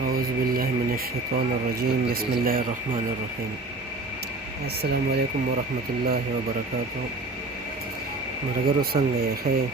أعوذ بالله من الشيطان الرجيم بسم الله الرحمن الرحيم السلام علیکم ورحمة الله وبرکاته. مرګرو څنګه یې؟ ښه یې؟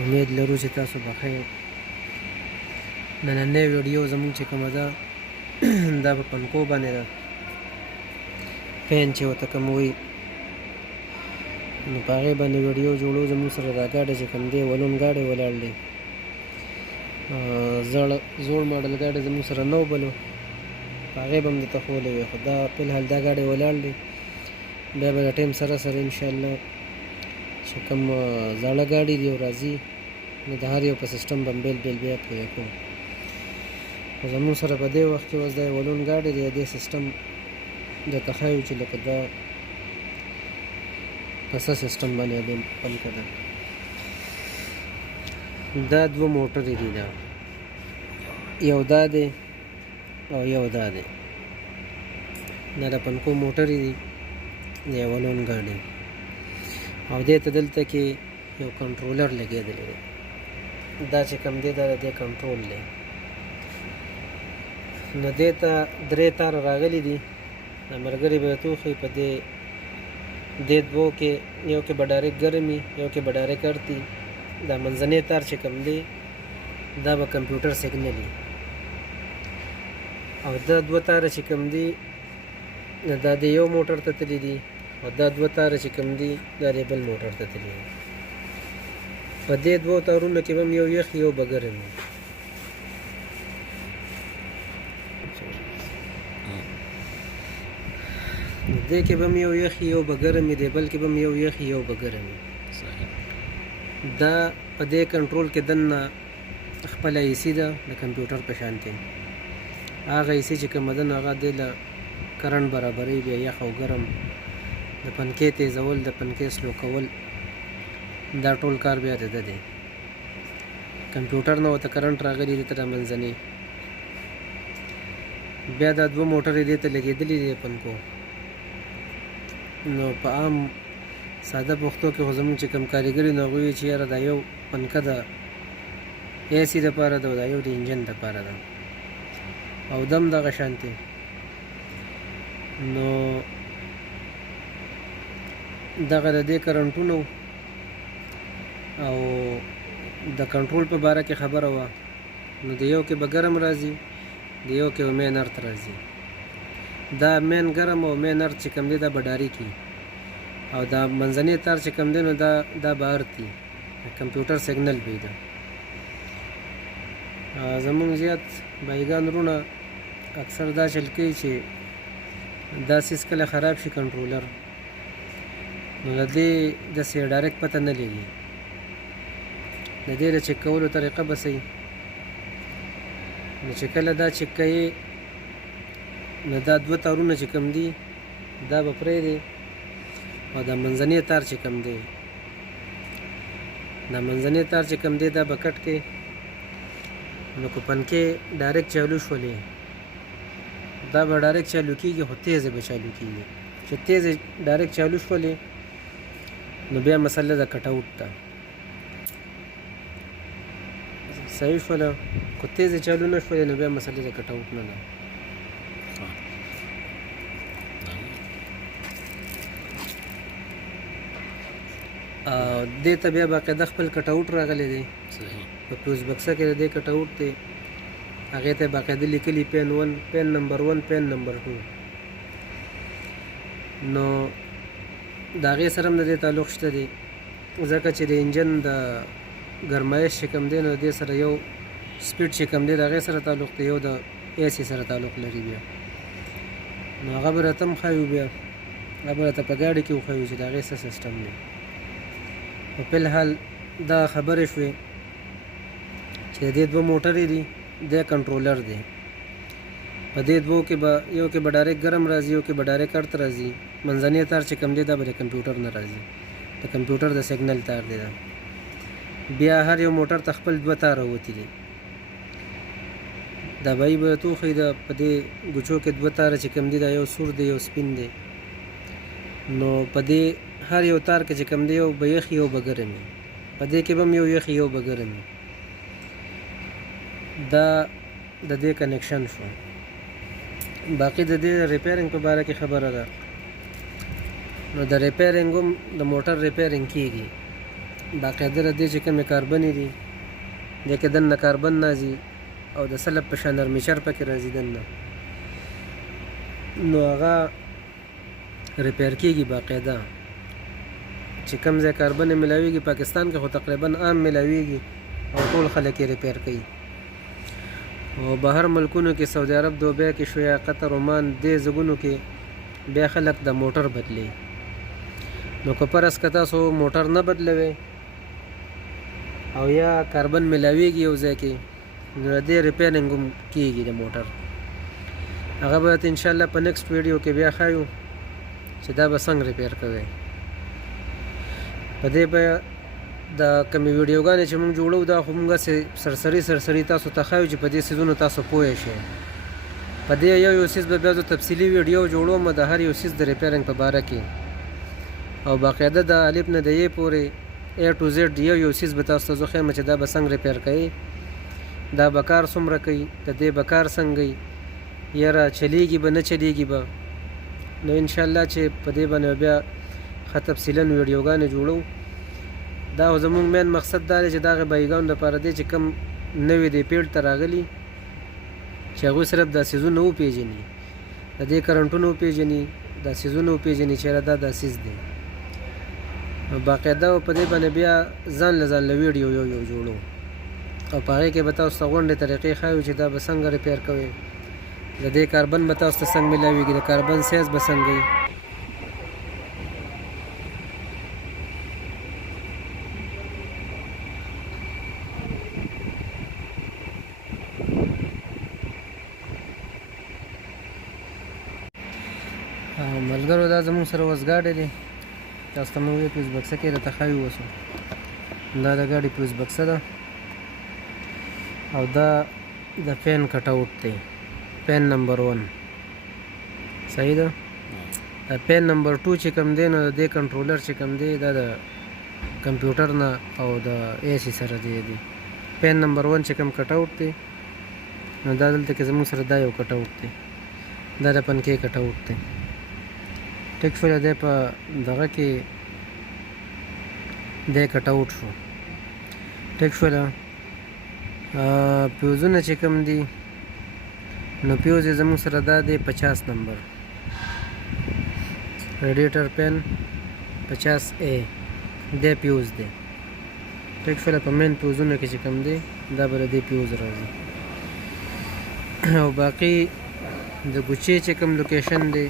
امید لرو چې تاسو به ښه یې. نننۍ ویډیو زموږ چې کومه ده دا په پنکو باندې ده، فین چې ورته کوم وایي، نو په هغې باندې ویډیو جوړو. زموږ سره دا ګاډی چې کوم دی ولون ګاډی ولاړ دی، زوړ ماډل ګاډی زموږ سره نه و بلو، په هغې به هم درته ښوولی وی، خو دا فلحال دا ګاډی ولاړ دی. بیا به د ټایم سره سره انشاءالله چې کوم زاړه ګاډي دي او راځي، نو د هر یو په سیسټم به بیل بیل بیا پرې کوو. خو زموږ سره په دې وخت کې اوس دا ولون ګاډی دی، دې سیسټم درته ښایو چې لکه دا په څه سیسټم باندې دی پنکه ده. دا دوه موټرې دي، دا یو دا دی او یو دا دی. دا د پنکو موټرې دي، د یو ولون ګاډی، او دې ته دلته کې یو کنټرولر لګېدلی دی. دا چې کوم دی دا د دې کنټرول دی. نو دې ته درې تاره راغلي دي، دا ملګري به درته وښیي. په دې دوو کې یو کې به ډایرکټ ګرم وي، یو کې به ډایرکټ ارتي. دا منځنی تار چې کوم دی دا به کمپیوټر سیګنل وي، او دا دوه تاره چې کوم دي دا د یو موټر ته تللی دي، او دا دوه تاره چې کوم دي دا د بل موټر ته تللی دي. په دې دوو تارونو کې به هم یو یخ یو به ګرم وي. دې کې به هم یو یخ یو به ګرم وي، دې بل کې به هم یو یخ یو به ګرم وي. دا په دې کنټرول کې دننه خپله ایسي ده د کمپیوټر په شانتې. هغه ایسي چې کومه ده نو هغه دې له کرنټ برابروي، بیا یخ او ګرم، د پنکې تیزول، د پنکې سلو کول، دا ټول کار بیا د ده دی. کمپیوټر نه ورته کرنټ راغلی دی ته منځنی. بیا دا دوه موټرې دې ته لګېدلي دي پنکو. نو په عام ساده پښتو کې خو زموږ چې کوم کاریګري نو هغوی چې یاره دا یو پنکه ده اے سی دپاره ده، او دا یو د انجن دپاره ده، او دم دغه شانتې. نو دغه د دې کرنټونه او د کنټرول په باره کې خبره وه. نو د یو کې به ګرم راځي، د یو کې به مین ارت راځي. دا مین ګرم او مین ارت چې کوم دی دا به ډاري کي، او دا منځنی تار چې کوم دی نو دا به ارتي، کمپیوټر سیګنل به ده. زمونږ زیات بایګان وروڼه اکثر دا چل کوي چې دا سیس کله خراب شي کنټرولر، نو د دې داسې ډایرکټ پته نه لګي. د دې د چک کولو طریقه به صحیح، نو چې کله دا چک کوي نو دا دوه تارونه چې کوم دي دا به پرېږدي، او دا منځنی تار چې کوم دی دا منځنی تار چې کوم دی دا به کټ کې. نو که پنکې ډایرکټ چالو شولې دا به ډایرکټ چالو کېږي، خو تیزه به چالو کېږي. چې تیزه ډایرکټ چالو شولې نو بیا مسله ده کټ آوټ ته صحیح شوله. خو تیزه چالو نه شولې نو بیا مسله ده کټ آوټ نه ده. دې ته بیا باقاعده خپل کټ آوټ راغلی دی، په فیوز بکسه کې د دې کټ آوټ دی، هغې ته باقاعده لیکلي پین 1 پین نمبر 1 پین نمبر 2. نو د هغې سره هم د دې تعلق شته دی، ځکه چې د انجن د ګرمایش چې کوم دی نو د دې سره یو سپیډ چې کوم دی د هغې سره تعلق دی، یو د اے سی سره تعلق لري. بیا نو هغه به راته هم ښایو، بیا هغه به راته په ګاډي کې وښایو چې د هغې څه سیسټم دی. په فلحال دا خبرې شوې چې د دې دوه موټرې دي، دا کنټرولر دی. په دې دوو کې به یو کې به ډایرکټ ګرم راځي، یو کې به ډایرکټ ارت راځي. منځنی تار چې کوم دی دا به د کمپیوټر نه راځي، د کمپیوټر د سیګنل تار دی دا. بیا هر یو موټر ته خپل دوه تاره وتي دي. دا به یې به درته وښیي، دا په دې ګوچو کې دوه تاره چې کوم دي دا یو سور دی یو سپین دی. نو په دې هر یو تار کې چې کوم دی یو به یخ یو به ګرم وي، په دې کې به هم یو یخ یو به ګرم وي. دا د دې کنیکشن شو. باقي د دې ریپیرینګ په باره کې خبره ده. نو د ریپیرینګ هم د موټر ریپیرینګ کېږي. باقاعده د دې چې کومې کاربنې دي دې کې دننه کاربن نازي او د سلب په شان ارمیچر پکې راځي دننه، نو هغه ریپیر کېږي باقاعده. چې کوم ځای کاربن ملاویږي پاکستان کې خو تقریبا عام ملاویږي او ټول خلک یې ریپیر کوي. او بهر ملکونو کې سعودي عرب، دوبۍ کې شو یا قطر، عمان، دې ځایونو کې بیا خلک د موټر بدلوي. نو که فرض که تاسو موټر نه بدلوئ او یا کاربن ملاویږي یو ځای کې، نو د دې ریپیرینګ هم کېږي د موټر. هغه به انشاءالله په نیکسټ ویډیو کې بیا ښایو چې دا به څنګه ریپیر کوئ. په دې به د کومې ویډیوګانې چې موږ جوړو دا خو موږ سرسري تاسو ته ښایو چې په دې څیزونو تاسو پوه شئ. په دې یو څیز به بیا زه تفصیلي ویډیو جوړوم د هر یو څیز د ریپیرینګ په باره کې، او باقاعده د الف نه د یې پورې A to Z یو څیز به تاسو ته زه ښیم چې دا به څنګه ریپیر کوئ، دا به کار څومره کوي، د دې به کار څنګه وي، یاره چلیږي به نه چلیږي به. نو انشاءالله چې په دې باندې بیا ښه تفصیلا ویډیوګانې جوړو. دا خو زموږ مین مقصد دا دی چې د هغې بایګانو دپاره دی چې کوم نوي دی فیلډ ته راغلي چې هغوی صرف دا څیزونه وپېژني، د دې کرنټونه وپېژني، دا څیزونه وپېژني چې یاره دا څیز دی. نو باقاعده په دې باندې بیا ځان له ویډیو یو جوړو، او په هغې کې به تاسو ته غونډې طریقې ښایو چې دا به څنګه ریپیر کوئ، د دې کاربن به تاسو ته څنګه میلاویږي، د کاربن سایز به څنګه وي. ملګرو دا زموږ سره اوس ګاډی دی، تاسو ته موږ یې فیوز بکسه کې راته ښایو. اوس دا د ګاډي فیوز بکسه ده، او دا د فین کټ آوټ دی، فین نمبر 1 صحیح ده. دا فین نمبر 2 چې کوم دی نو د دې کنټرولر چې کوم دی دا د کمپیوټر نه او د اے سی سره دی. فین نمبر 1 چې کوم کټ آوټ دی نو دا دلته کې زموږ سره دا یو کټ آوټ دی، دا د پنکې کټ آوټ دی. ټیک شوله، دی په دغه کې دی کټ آوټ شو. ټیک شوله، پیوزونه چې کوم دي نو پیوز یې زموږ سره دا دی 50 نمبر، ریډیټر پین 50A دی پیوز دی. ټیک شوله، په مین پیوزونه کې چې کوم دی دا به د دې پیوز راځي. او باقي د ګوچې چې کوم لوکیشن دی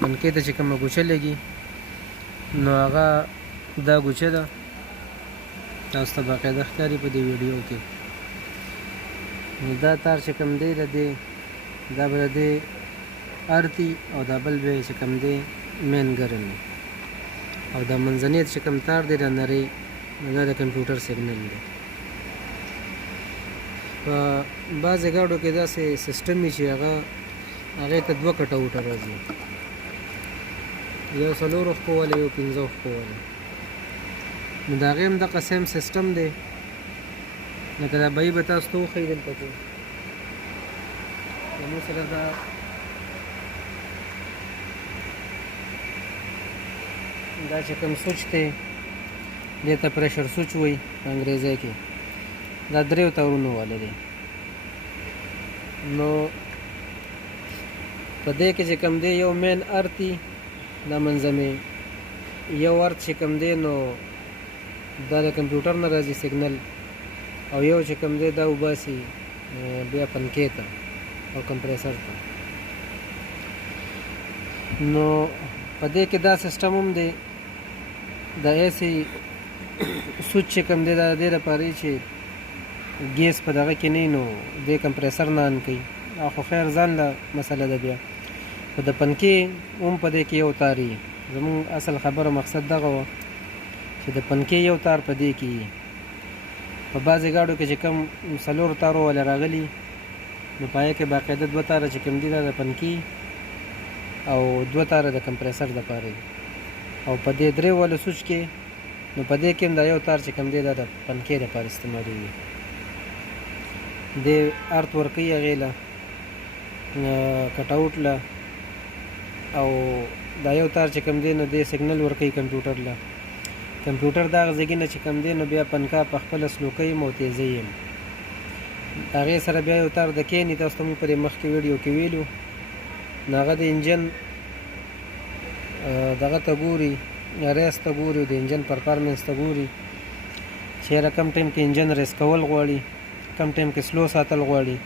پنکې ته چې کومه ګوچه لګي نو هغه دا ګوچه ده، تاسو ته باقاعده ښکاري په دې ویډیو کې. نو دا تار چې کوم دی د دې دا به د دې ارتي او دا بل به چې کوم دی مین ګرم دی، او دا منځنی چې کوم تار دی دا نری دا د کمپیوټر سیګنل دی. په بعضې ګاډو کې داسې سیسټم وي چې هغې ته 2 کټ آوټه راځي، یو 4 خپو والی یو 15 خپو والی. نو د هغې هم دغه سیم سیسټم دی، لکه دا بهي به تاسو ته وښیي دلته کې زموږ سره دا چې کوم سوچ دی دې ته پریشر سوچ وایي په انګریزۍ کې، دا 3 تارونو والی دی. نو په دې کې چې کوم دی یو مین ارت دی، دا منځمې یو ارت چې کوم دی نو دا د کمپیوټر نه راځي سیګنل، او یو چې کوم دی دا وباسي بیا پنکې ته او کمپریسر ته. نو په دې کې دا سیسټم هم دی، د ایسي سوچ چې کوم دی دا د دې لپاره چې ګیس په دغه کې نه نو دې کمپریسر نه آن کوي، خو خیر ځان له مسله ده. بیا خو د پنکې هم په دې کې یو تار وي. زموږ اصل خبره مقصد دغه وه چې د پنکې یو تار په دې کې وي. په بعضې ګاډو کې چې کوم 4 تارو والا راغلي نو په هغې کې باقاعده 2 تاره چې کوم دي دا د پنکې او 2 تاره د کمپریسر دپاره دي، او په دې 3 والا سوچ کې نو په دې کې هم دا یو تار چې کوم دی دا د پنکې دپاره استعمالېږي. دی ارت ورکوي هغې له کټ آوټ له او دا یو تار چې کوم دی نو دی سګنل ورکوي کمپیوټر له. کمپیوټر د هغه ځایږي نه چې کوم دی نو بیا پنکا په خپله سلو کوي یم او تیزوي یم. هغې سره بیا یو تار د کیني، تاسو ته مونږ په دې مخکې ویډیو کې ویلو، نو هغه د انجن دغه ته ګوري، ریس ته ګوري، د انجن پرفارمنس ته ګوري چې یاره کم ټایم کې انجن ریس کول غواړي، کم ټایم کې سلو ساتل غواړي.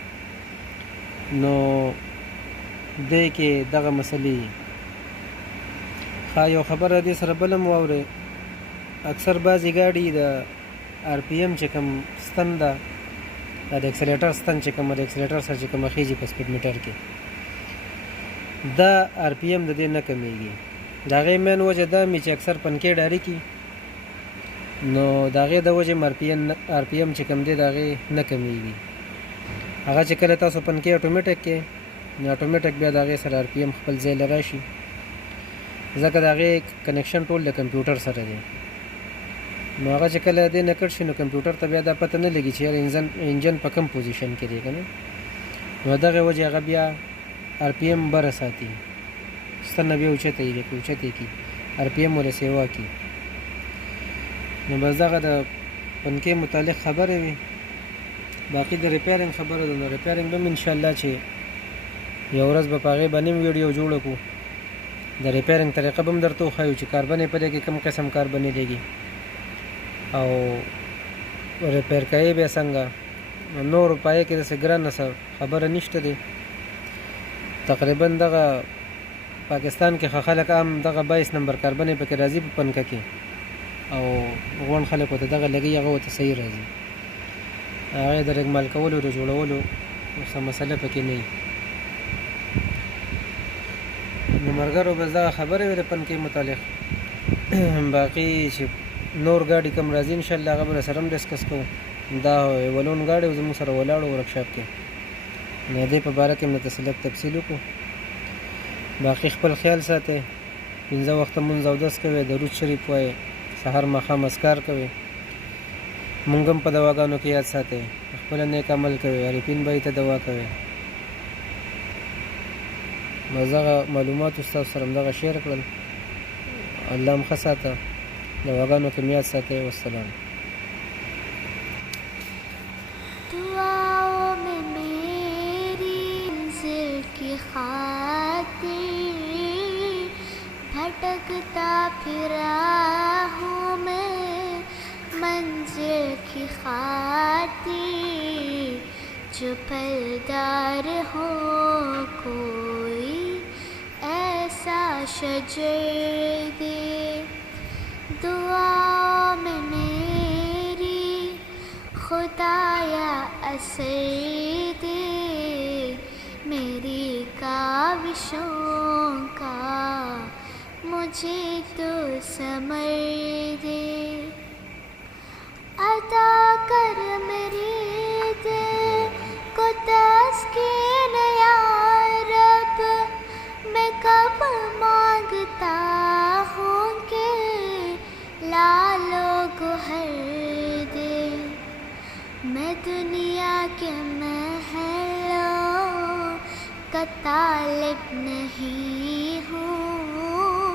نو دی کې دغه مسلې ښه یو خبره دې سره بل هم واورئ. اکثر بعضې ګاډي د آر پي ایم چې کوم ستن ده، دا د اکسلیټر ستن چې کومه د اکسلیټر سره چې کومه خیږي په سپیډ میټر کې، دا آر پي ایم د دې نه کمیږي. د هغې مین وجه دا مې چې اکثر پنکې ډارېږي، نو د هغې د وجې آر پي ایم چې کوم دی د هغې نه کمیږي. هغه چې کله تاسو پنکې اټومیټک کې، نو اټومیټک بیا د هغې سره آر پي ایم خپل ځای له راشي، ځکه د هغې کنیکشن ټول د کمپیوټر سره دی. نو هغه چې کله دې نه کټ شي، نو کمپیوټر ته بیا دا پته نه لګي چې یاره انجن په کم پوزیشن کې دی که نه. نو دغې وجې هغه بیا آر پي ایم بره ساتي، ستنه بیا اوچته یې لکه اوچته یې کړي، آر پي ایم وله سیوا کړي. نو بس دغه د پنکې متعلق خبره وي. باقي د ریپیرنګ خبره ده، نو ریپیرنګ به هم انشاءالله چې یو ورځ به په هغې باندې هم ویډیو جوړه کړو. د ریپیرنګ طریقه به هم درته وښایو چې کاربن یې په دې کې کوم قسم کاربن یې لګي او ریپیر کوي بیا څنګه. نور پایې کې داسې ګرانه څه خبره نشته دی. تقریبا دغه پاکستان کې ښه خلک عام دغه 22 نمبر کاربن یې پکې راځي په پنکه کې، او غونډ خلک ورته دغه لګي، هغه ورته صحیح راځي. هغې د رګمال کولو د جوړولو څه مسله پکې نه وي. نو ملګرو بس دغه خبرې وې د پنکې متعلق. باقي چې نور ګاډي کوم راځي انشاءالله هغه به سره هم ډسکس کوو. دا ولون ګاډی و زموږ سره ولاړ و ورکشاپ کې، نو دې په باره کې هم درته لږ تفصیل وکړو. باقي خپل خیال ساتئ، 5 وخته مونځ اودس کوئ، درود شریف وایئ، سهار ماښام اذکار کوئ، مونږ هم په دواګانو کې یاد ساتئ، خپله نیک عمل کوئ، عارفین بھائی ته دوا کوئ. بس دغه معلومات ستاسو سره همدغه شیر کړل. الله هم ښه ساته، دواګانو کې هم یاد ساتئ. والسلام. दुआओं में मेरी मंजिल की खातिर भटकता फिरा हूँ मैं, मंजिल की खातिर जो पलदार हो कोई ऐसा शजर दे। दुआओं में मेरी खुदाया असर दे, मेरी काविशों का मुझे तो समर दे। अता कर मेरे दिल को तस्कीन या रब, मैं कब मांगता हूँ कि लालो गोहर दे। मैं दुनिया के महलों का तालिब नहीं हूँ,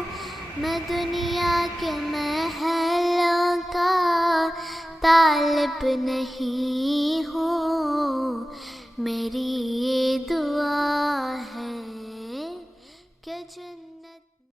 मैं दुनिया के महलों का तालिब नहीं हूँ। मेरी ये दुआ है कि